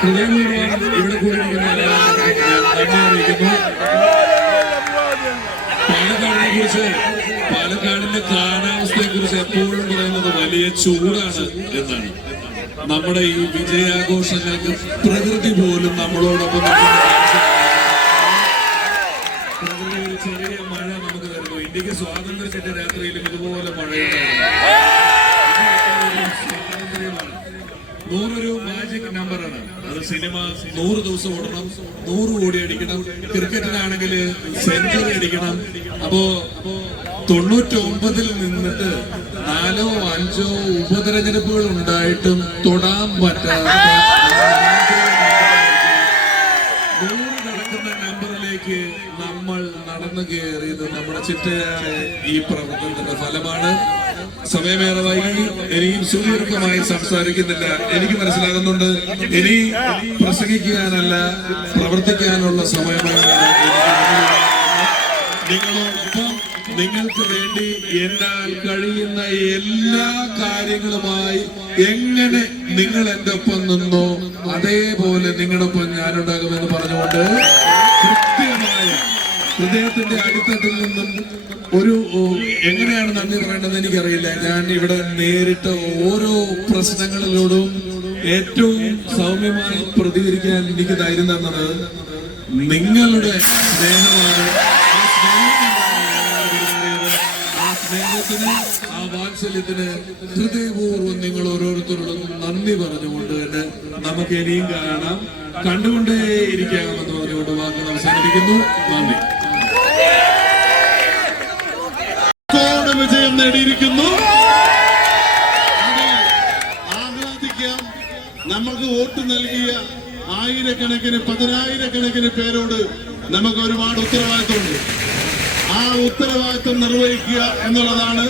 ഹൃദയപൂർവ്വം ഇവിടെ കൂടിയിരിക്കുന്ന നന്ദി അറിയിക്കുന്നു. പാലക്കാടിന്റെ കാലാവസ്ഥയെ കുറിച്ച് എപ്പോഴും പറയുന്നത് വലിയ ചൂടാണ് എന്നാണ്. നമ്മുടെ ഈ വിജയാഘോഷങ്ങൾക്ക് പ്രകൃതി പോലും നമ്മളോടൊപ്പം പ്രകൃതി ഒരു ചെറിയ മഴ നമുക്ക് തരുന്നു. ഇന്ത്യക്ക് സ്വാതന്ത്ര്യത്തിന്റെ രാത്രിയിലും ഇതുപോലെ മഴയുണ്ടായിരുന്നു. 100 ഒരു മാജിക് നമ്പറാണ്. അത് സിനിമ 100 ദിവസം ഓടണം, 100 കോടി അടിക്കണം. ക്രിക്കറ്റിനാണെങ്കിൽ സെഞ്ചുറി അടിക്കണം. അപ്പോ 99-ൽ നിന്നിട്ട് 4 or 5 ഉപതെരഞ്ഞെടുപ്പുകൾ ഉണ്ടായിട്ടും തൊടാൻ പറ്റാത്ത 100 കിടക്കുന്ന നമ്പറിലേക്ക് നമ്മൾ നടന്നു കയറിയത് നമ്മുടെ ചിട്ടയായ ഈ പ്രവർത്തനത്തിന്റെ ഫലമാണ്. സമയമേറെ വൈകി ഇനിയും സുദീർഘമായി സംസാരിക്കുന്നില്ല. എനിക്ക് മനസ്സിലാകുന്നുണ്ട് ഇനി പ്രസംഗിക്കാനല്ല പ്രവർത്തിക്കാനുള്ള സമയമാണ്. നിങ്ങളൊപ്പം നിങ്ങൾക്ക് വേണ്ടി എന്നാൽ കഴിയുന്ന എല്ലാ കാര്യങ്ങളുമായി എങ്ങനെ നിങ്ങൾ എന്റെ ഒപ്പം നിന്നോ അതേപോലെ നിങ്ങളുടെ ഒപ്പം ഞാനുണ്ടാകുമെന്ന് പറഞ്ഞുകൊണ്ട് കൃത്യമായ ഹൃദയത്തിന്റെ അടിത്തട്ടിൽ നിന്നും ഒരു എങ്ങനെയാണ് നന്ദി പറയേണ്ടതെന്ന് എനിക്കറിയില്ല. ഞാൻ ഇവിടെ നേരിട്ട ഓരോ പ്രശ്നങ്ങളിലോടും ഏറ്റവും സൗമ്യമായി പ്രതികരിക്കാൻ എനിക്ക് ധൈര്യം തന്നത് നിങ്ങളുടെ സ്നേഹമാണ്. ആ സ്നേഹത്തിന്, ആ വാത്സല്യത്തിന് ഹൃദയപൂർവ്വം നിങ്ങൾ ഓരോരുത്തരോടും നന്ദി പറഞ്ഞുകൊണ്ട് തന്നെ നമുക്ക് ഇനിയും കാണാം, കണ്ടുകൊണ്ടേ ഇരിക്കാമെന്ന് പറഞ്ഞുകൊണ്ട് വാക്കുകൾ അവസാനിപ്പിക്കുന്നു. നന്ദി. വിജയം നേടിയിരിക്കുന്നു. ആഹ്ലാദിക്കാം. നമുക്ക് വോട്ട് നൽകിയ ആയിരക്കണക്കിന് 10,000-കണക്കിന് പേരോട് നമുക്ക് ഒരുപാട് ഉത്തരവാദിത്വമുണ്ട്. ആ ഉത്തരവാദിത്വം നിർവഹിക്കുക എന്നുള്ളതാണ്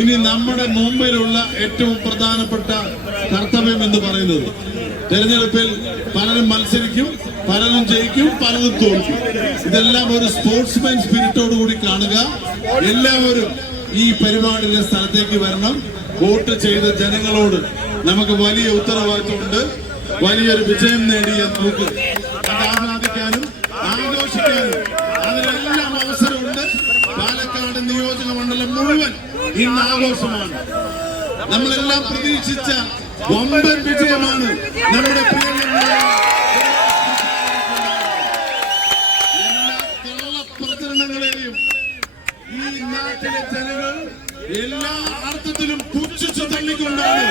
ഇനി നമ്മുടെ മുമ്പിലുള്ള ഏറ്റവും പ്രധാനപ്പെട്ട കർത്തവ്യം എന്ന് പറയുന്നത്. തെരഞ്ഞെടുപ്പിൽ പലരും മത്സരിക്കും, പലരും ജയിക്കും, പലരും തോൽക്കും. ഇതെല്ലാം ഒരു സ്പോർട്സ്മാൻ സ്പിരിറ്റോട് കൂടി കാണുക. എല്ലാവരും ഈ പരിപാടിയുടെ സ്ഥലത്തേക്ക് വരണം. വോട്ട് ചെയ്ത ജനങ്ങളോട് നമുക്ക് വലിയ ഉത്തരവാദിത്വമുണ്ട്. വലിയൊരു വിജയം നേടിയ നമുക്ക് ആഹ്ലാദിക്കാനും ആഘോഷിക്കാനും അതിനെല്ലാം അവസരമുണ്ട്. പാലക്കാട് നിയോജക മണ്ഡലം മുഴുവൻ ഇന്ന് ആഘോഷമാണ്. നമ്മളെല്ലാം പ്രതീക്ഷിച്ച വമ്പൻ വിജയമാണ് നമ്മുടെ പ്രിയങ്കരനായ എല്ലാ കള്ളപ്രചരണങ്ങളെയും ഈ നാട്ടിലെ ജനങ്ങൾ എല്ലാ അർത്ഥത്തിലും പുച്ഛിച്ചു തള്ളിക്കൊണ്ടാണ്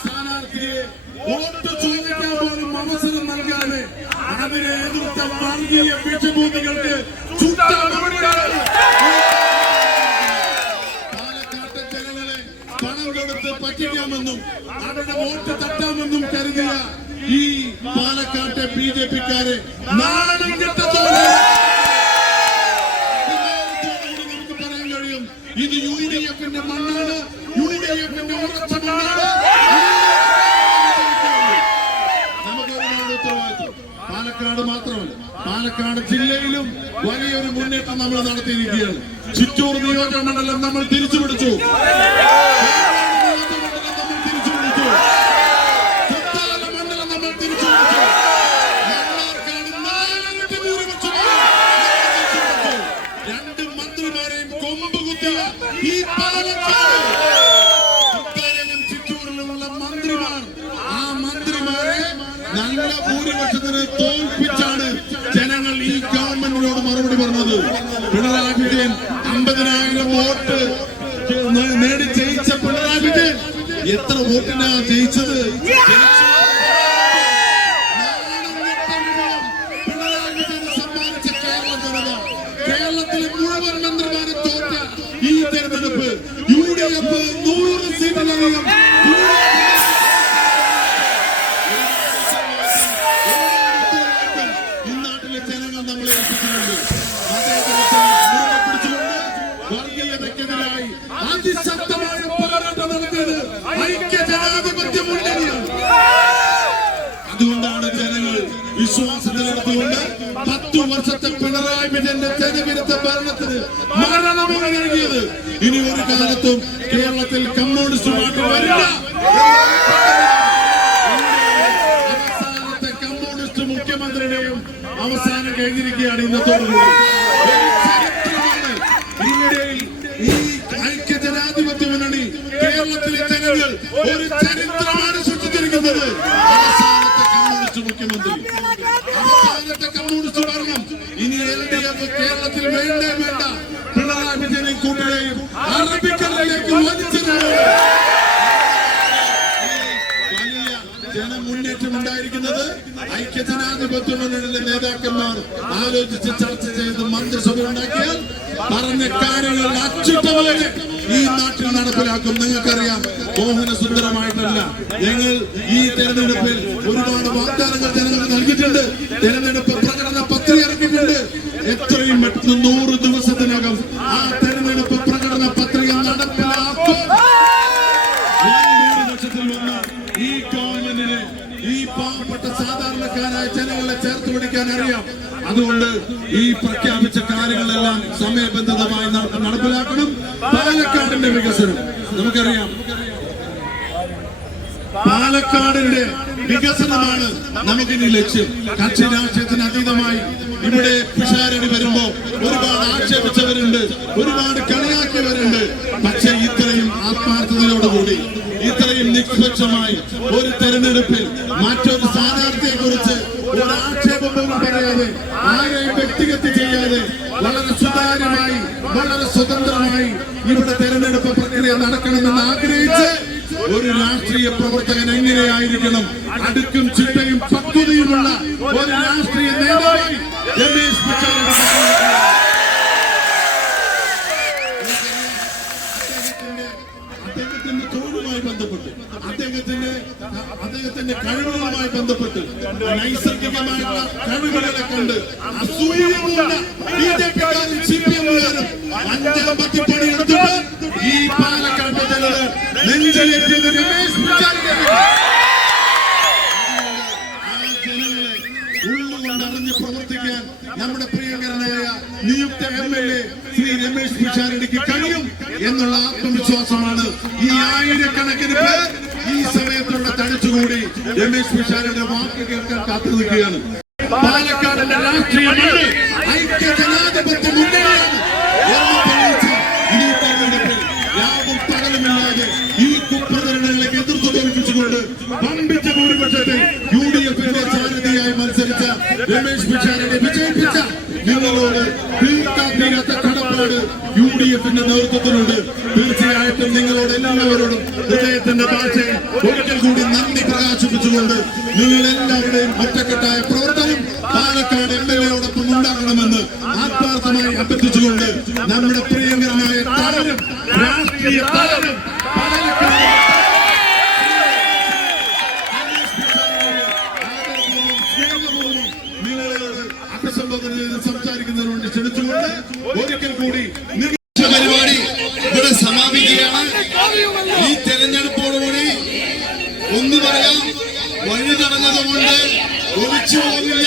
സ്ഥാനാർത്ഥിയെ വോട്ട് ചോദിക്കാൻ പോലും അവസരം നൽകാതെ അതിനെ എതിർത്ത വർഗീയ വിഷഭൂതികൾക്ക് പാലക്കാട്ടെ ജനങ്ങളെ പണം കൊടുത്ത് പറ്റിക്കാമെന്നും അവരുടെ വോട്ട് തട്ടാമെന്നും കരുതിയ ഈ പാലക്കാട്ടെ BJP-ക്കാരെ നാണം കെട്ടത്തോടെ ഇത് UDF-ന്റെ മണ്ണാണ്, UDF-ന്റെ ഉറച്ച മണ്ണാണ്. നമുക്ക് ഒരുപാട് ഉത്തരവാദിത്വം. പാലക്കാട് മാത്രമല്ല, പാലക്കാട് ജില്ലയിലും വലിയൊരു മുന്നേറ്റം നമ്മൾ നടത്തിയിരിക്കുകയാണ്. ചിറ്റൂർ നിയോജക മണ്ഡലം നമ്മൾ തിരിച്ചുപിടിച്ചു. മണ്ഡലം നമ്മൾ തിരിച്ചുപിടിച്ചു. മണ്ണാർക്കാട് 4 ഭൂരിപക്ഷം 2 മന്ത്രിമാരെയും കൊമ്പുകുത്തിയ ഈ പാലക്കാട് ചിറ്റൂരിലുള്ള മന്ത്രിമാർ, ആ മന്ത്രിമാരെ നല്ല ഭൂരിപക്ഷത്തിന് തോൽപ്പിച്ചാണ് ജനങ്ങൾ ഈ ഗവൺമെന്റിനോട് മറുപടി പറഞ്ഞത്. പിണറായി വിജയൻ 50,000 വോട്ട് നേടി ജയിച്ച പിണറായി വിജയൻ എത്ര വോട്ടിനാ ജയിച്ചത്? പിണറായി വിജയൻ സമ്മാനിച്ച കേരള ജനത, കേരളത്തിലെ മുഴുവൻ മന്ത്രിമാരെ തോറ്റ ഈ തെരഞ്ഞെടുപ്പ് UDF 100 സീറ്റിലധികം ഈ നാട്ടിലെ ജനങ്ങൾ നമ്മളെ ഏൽപ്പിച്ചിട്ടുണ്ട്. വർഗീയതയ്ക്കെതിരായി അതിശക്തമായ പോരാട്ടം നടത്തിയത് ഐക്യജനാധിപത്യ മുന്നണിയാണ്. അതുകൊണ്ടാണ് ജനങ്ങൾ വിശ്വാസത്തിലെടുത്തുകൊണ്ട് 10 വർഷത്തെ പിണറായി വിജയന്റെ ജനവിരുദ്ധ ഭരണത്തിന് മരണമാണ് നൽകിയത്. ഇനി ഒരു കാലത്തും കേരളത്തിൽ കമ്മ്യൂണിസ്റ്റ് പാർട്ടി വരില്ല. ചിഹ്നത്തോടുകൂടി. ഒരു ചരിത്രമാണ് ഇന്ത്യയിൽ ഈ ഐക്യജനാധിപത്യ മുന്നണി കേരളത്തിലെ ജനങ്ങൾ ഒരു ചരിത്രമാണ് സൃഷ്ടിച്ചിരിക്കുന്നത്. അവസാനത്തെ കമ്മ്യൂണിസ്റ്റ് മുഖ്യമന്ത്രി, അവസാനത്തെ കമ്മ്യൂണിസ്റ്റ് ഭരണം. ഇനി LDF കേരളത്തിൽ വേണ്ടേ വേണ്ട. പിണറായി വിജയനെയും കൂട്ടരെയും അറബിക്കടലിലേക്ക് വലിച്ചെറിഞ്ഞു. വലിയ ജനമുന്നേറ്റം ഉണ്ടായിരിക്കുന്നത് ഐക്യജനാധിപത്യ മുന്നണിയിലെ നേതാക്കന്മാർ ആലോചിച്ച് ചർച്ച ചെയ്ത് മന്ത്രിസഭ ഉണ്ടാക്കിയാൽ പറഞ്ഞ കാര്യങ്ങൾ അച്ചുതപോലെ ഈ നാട്ടിൽ നടപ്പിലാക്കും. നിങ്ങൾക്കറിയാം, മോഹനസുന്ദരമായിട്ടല്ല ഞങ്ങൾ ഈ തെരഞ്ഞെടുപ്പിൽ ഒരുപാട് വാഗ്ദാനങ്ങൾ ജനങ്ങൾക്ക് നൽകിയിട്ടുണ്ട്. തെരഞ്ഞെടുപ്പ് പ്രകടന പത്രിക ഇറക്കിയിട്ടുണ്ട്. എത്രയും പെട്ടെന്ന് 100 ദിവസത്തിനകം ആ തെരഞ്ഞെടുപ്പ് പ്രകടന പത്രിക നടപ്പിലാക്കും. ഭൂരിപക്ഷത്തിൽ വന്ന ഈ ഗവൺമെന്റിന് ഈ പാവപ്പെട്ട സാധാരണക്കാരായ ജനങ്ങളെ ചേർത്ത് പിടിക്കാൻ അറിയാം. അതുകൊണ്ട് ഈ പ്രഖ്യാപിച്ച കാര്യങ്ങളെല്ലാം സമയബന്ധിതമായി നടപ്പിലാക്കണം. പാലക്കാടിന്റെ വികസനം നമുക്കറിയാം. പാലക്കാടിന്റെ വികസനമാണ് നമുക്കിനി ലക്ഷ്യം. കക്ഷി രാഷ്ട്രീയത്തിന് അതീതമായി ഇവിടെ പിഷാരടി വരുമ്പോ ഒരുപാട് ആക്ഷേപിച്ചവരുണ്ട്, ഒരുപാട് കളിയാക്കിയവരുണ്ട്. പക്ഷെ ഇത്രയും ആത്മാർത്ഥതയോടുകൂടി, ഇത്രയും നിഷ്പക്ഷമായി ഒരു തെരഞ്ഞെടുപ്പിൽ മറ്റൊരു സ്ഥാനാർത്ഥിയെ കുറിച്ച് ഒരു ആക്ഷേപം പോലും പറയാതെ, ആരെയും വ്യക്തിഗത ചെയ്യാതെ, വളരെ സുതാര്യമായി, വളരെ സ്വതന്ത്രമായി ഇവിടെ തെരഞ്ഞെടുപ്പ് പ്രക്രിയ നടക്കണമെന്ന് ആഗ്രഹിച്ച് ഒരു രാഷ്ട്രീയ പ്രവർത്തകൻ എങ്ങനെയായിരിക്കണം, അടുക്കും ചിട്ടയും പക്വതയുമുള്ള ഒരു രാഷ്ട്രീയ നേതാവായി രമേശ് പിഷാരടി അദ്ദേഹത്തിന്റെ തൊഴിലുമായി ബന്ധപ്പെട്ട്, അദ്ദേഹത്തിന്റെ കഴിവുകളുമായി ബന്ധപ്പെട്ട്, നൈസർഗികമായിട്ടുള്ള കഴിവുകളെ കണ്ട് അസൂയുള്ള BJP-ക്കാരും CPM-കാരും 5 പത്തിപ്പണി എടുത്തിട്ട് ഈ പാലക്കാട് ജനത നെഞ്ചിലേറ്റിയത് രമേശ് പിഷാരടിയാണ്. ആ ജനങ്ങളെ ഉള്ളുകൊണ്ടറിഞ്ഞ് പ്രവർത്തിക്കാൻ നമ്മുടെ പ്രിയങ്കരനായ നിയുക്ത MLA ശ്രീ രമേശ് പിഷാരടിക്ക് കഴിയും എന്നുള്ള ആത്മവിശ്വാസമാണ് ഈ ആയിരക്കണക്കിന് പേർ ഈ സമയത്തുള്ള തടിച്ചുകൂടി രമേശ് പിഷാരടിയുടെ വാക്ക് കേൾക്കാൻ കാത്തു നിൽക്കുകയാണ്. പാലക്കാടിന്റെ രാഷ്ട്രീയ മണ്ണ് ഐക്യജനാധിപത്യ മുന്നണിയാണ് എന്ന് തെളിയിച്ച് ഈ തെരഞ്ഞെടുപ്പിൽ യാതൊരു പകലുമില്ലാതെ ഈ കുപ്രചരണങ്ങളെ എതിർത്ത് തോൽപ്പിച്ചുകൊണ്ട് വമ്പിച്ച ഭൂരിപക്ഷത്തിൽ UDF-ന്റെ സാരഥിയായി മത്സരിച്ച രമേശ് പിഷാരടിയെ വിജയിപ്പിച്ച നിങ്ങളോട് തീർക്കാത്ത കടപ്പാട് UDF-ന്റെ നേതൃത്വത്തിലുണ്ട്. തീർച്ചയായിട്ടും നിങ്ങളോട് എല്ലാവരോടും ഹൃദയത്തിന്റെ ഭാഷയിൽ ഒരിക്കൽ കൂടി നന്ദി പ്രകാശിപ്പിച്ചുകൊണ്ട് നിങ്ങൾ എല്ലാവരുടെയും ഒറ്റക്കെട്ടായ പ്രവർത്തനം പാലക്കാട് MLA-യോടൊപ്പം ഉണ്ടാകണമെന്ന് ആത്മാർത്ഥമായി അഭ്യർത്ഥിച്ചുകൊണ്ട് നമ്മുടെ പ്രിയങ്കരനായ താരം, രാഷ്ട്രീയ താരം പാലക്കാട് നിങ്ങളോട് അഭിസംബോധന ചെയ്ത് സംസാരിക്കുന്നതിനുവേണ്ടി ക്ഷണിച്ചുകൊണ്ട് ഒരിക്കൽ കൂടി പരിപാടി ഇവിടെ സമാപിക്കുകയാണ്. ഈ തെരഞ്ഞെടുപ്പോടുകൂടി ഒന്ന് പറയാം, വഴി തടഞ്ഞതുകൊണ്ട് ഒളിച്ചു പോകില്ല